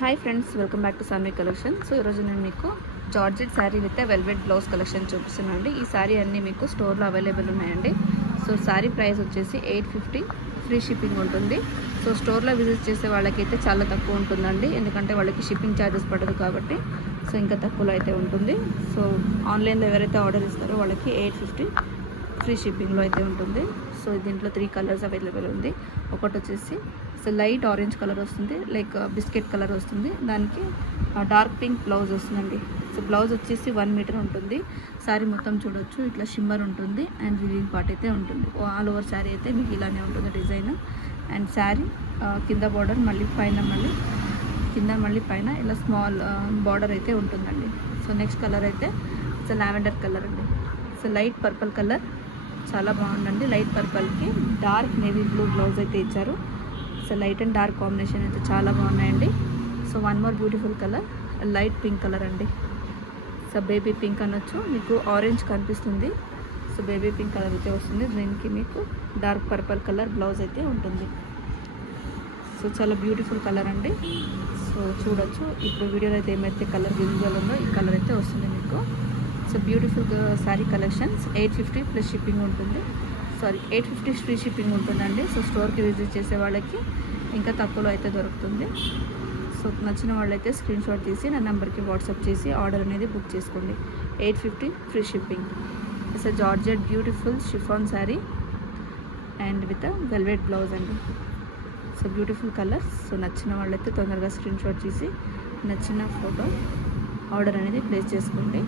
Hi friends, welcome back to Sanvi collection. So ఈరోజు నేను మీకు georgette sari with velvet blouse collection చూపిస్తున్నాను అండి. ఈ శారీ అన్నీ మీకు స్టోర్లో అవైలబుల్ ఉన్నాయండి. సో శారీ ప్రైస్ వచ్చేసి 850, ఫ్రీ షిప్పింగ్ ఉంటుంది. సో స్టోర్లో విజిట్ చేసే వాళ్ళకైతే చాలా తక్కువ ఉంటుందండి, ఎందుకంటే వాళ్ళకి షిప్పింగ్ ఛార్జెస్ పడదు కాబట్టి. సో ఇంకా తక్కువలో అయితే ఉంటుంది. సో ఆన్లైన్లో ఎవరైతే ఆర్డర్ ఇస్తారో వాళ్ళకి 850 ఫ్రీ షిప్పింగ్లో అయితే ఉంటుంది. సో దీంట్లో 3 కలర్స్ అవైలబుల్ ఉంది. ఒకటి వచ్చేసి సో లైట్ ఆరెంజ్ కలర్ వస్తుంది, లైక్ బిస్కెట్ కలర్ వస్తుంది. దానికి డార్క్ పింక్ బ్లౌజ్ వస్తుందండి. సో బ్లౌజ్ వచ్చేసి 1 మీటర్ ఉంటుంది. శారీ మొత్తం చూడొచ్చు, ఇట్లా షిమ్మర్ ఉంటుంది అండ్ వివింగ్ పార్ట్ అయితే ఉంటుంది. ఆల్ ఓవర్ శారీ అయితే మీకు ఇలానే ఉంటుంది డిజైన్. అండ్ శారీ కింద బార్డర్, మళ్ళీ పైన కింద మళ్ళీ పైన ఇలా స్మాల్ బార్డర్ అయితే ఉంటుందండి. సో నెక్స్ట్ కలర్ అయితే సో లావెండర్ కలర్ అండి. సో లైట్ పర్పుల్ కలర్ చాలా బాగుందండి. లైట్ పర్పుల్కి డార్క్ నేవీ బ్లూ బ్లౌజ్ అయితే ఇచ్చారు. So light and dark combination అయితే చాలా బాగున్నాయండి. So one more beautiful colour light pink colour అండి. సో బేబీ పింక్ అనొచ్చు, మీకు ఆరెంజ్ కనిపిస్తుంది. సో బేబీ పింక్ కలర్ అయితే వస్తుంది. దీనికి మీకు డార్క్ పర్పుల్ కలర్ బ్లౌజ్ అయితే ఉంటుంది. సో చాలా బ్యూటిఫుల్ కలర్ అండి. సో చూడొచ్చు, ఇప్పుడు వీడియోలో అయితే ఏమైతే కలర్ విజువల్ ఉందో ఈ కలర్ అయితే వస్తుంది మీకు. So beautiful sari collections 850 plus shipping ఉంటుంది. 850 ఫ్రీ షిప్పింగ్ ఉంటుందండి. సో స్టోర్కి విజిట్ చేసే వాళ్ళకి ఇంకా తక్కువలో అయితే దొరుకుతుంది. సో నచ్చిన వాళ్ళైతే స్క్రీన్ షాట్ తీసి నా నెంబర్కి వాట్సాప్ చేసి ఆర్డర్ అనేది బుక్ చేసుకోండి. 850 free shipping. It's a georgette beautiful chiffon sari and with velvet blouse అండి. So beautiful colours. సో నచ్చిన వాళ్ళైతే తొందరగా స్క్రీన్ షాట్ తీసి నచ్చిన ఫోటో ఆర్డర్ అనేది ప్లేస్ చేసుకోండి.